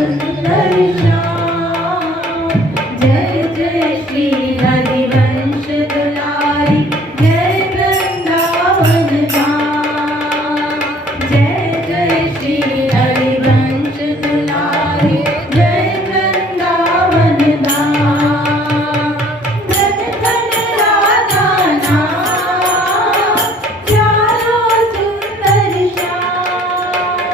सुंदर श्याम। जय जय श्री हरिवंश दुलारी, जय वृंदावन धाम। जय जय श्री हरिवंश दुलारी, जय वृंदावन धाम। धन धन राधा नाम, प्यारो सुंदर श्याम।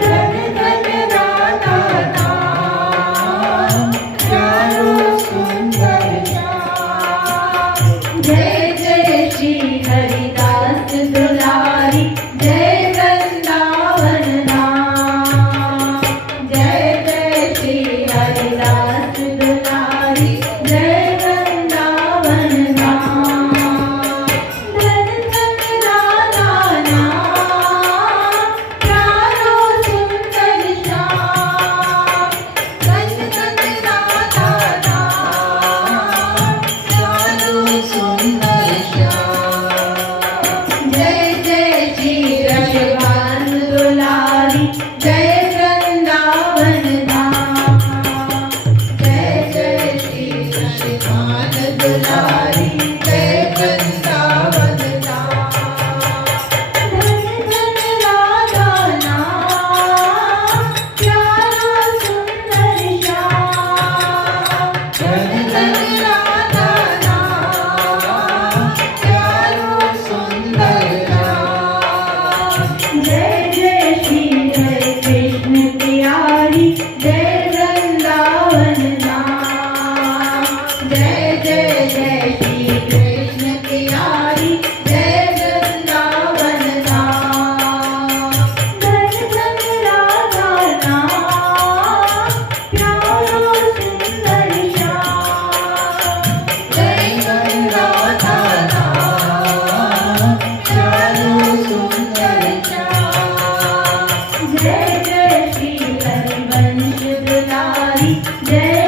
धन धन राधा नाम, प्यारो सुंदर श्याम। जय जय श्री हरिदास दुलारी, जय वृंदावन धाम। जय जय श्री हरिदास दुलारी, जय वृंदावन धाम। धन धन राधा नाम, प्यारो सुंदर श्याम। धन धन राधा नाम, प्यारो सुंदर श्याम। जय जय श्री रसवान दुलारी, जय वृंदावन धाम। जय जय श्री रसवान दुलारी, जय वृंदावन धाम। धन धन राधा नाम, प्यारो सुंदर श्याम। धन धन राधा नाम, प्यारो सुंदर श्याम। जय जय श्री हरे कृष्ण प्यारी, जय वृंदावन धाम। जय जय जय श्री कृष्ण प्यारी, जय वृंदावन धाम। धन धन राधा नाम, प्यारो सुंदर श्याम। जय धन राधा नाम, प्यारो सुंदर श्याम। जय जय श्री हरिवंश दुलारी, जय